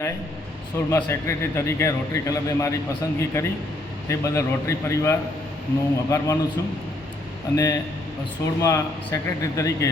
16માં secretary તરીકે rotary ક્લબે મારી પસંદગી કરી તે બદલ રોટરી પરિવારનો હું આભાર માનું છું. અને 16માં સેક્રેટરી તરીકે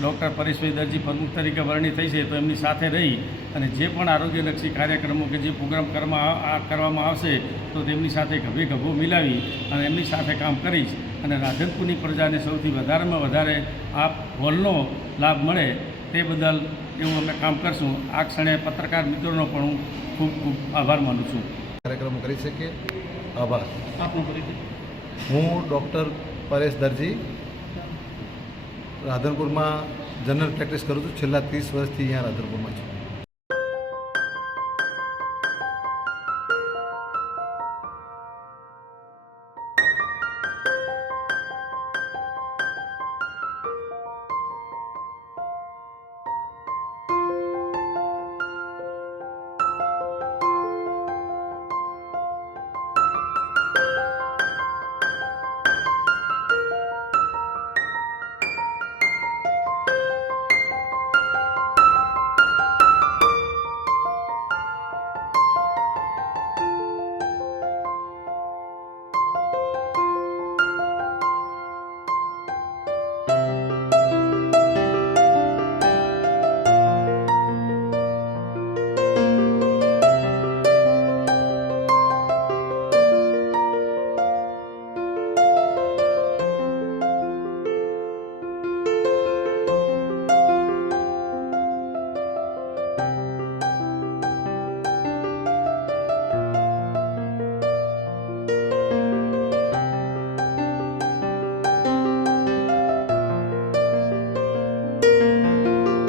ડૉક્ટર પરેશભાઈ દરજી પ્રમુખ તરીકે વરણી થઈ છે, તો એમની સાથે રહી અને જે પણ આરોગ્યલક્ષી કાર્યક્રમો કે જે પ્રોગ્રામ કરવામાં આવશે તો તેમની સાથે ગભે ગભો મિલાવી અને એમની સાથે કામ કરીશ અને રાધનપુરની પ્રજાને સૌથી વધારેમાં વધારે આ હોલનો લાભ મળે તે બદલ એવું અમે કામ કરશું. આ ક્ષણે પત્રકાર મિત્રોનો પણ હું ખૂબ ખૂબ આભાર માનું છું. કાર્યક્રમો કરી શકીએ. આભાર. આપનો પરિચય. હું ડૉક્ટર પરેશ દરજી રાધનપુરમાં જનરલ પ્રેક્ટિસ કરું છું. છેલ્લા 30 વર્ષથી અહીંયા રાધનપુરમાં છું.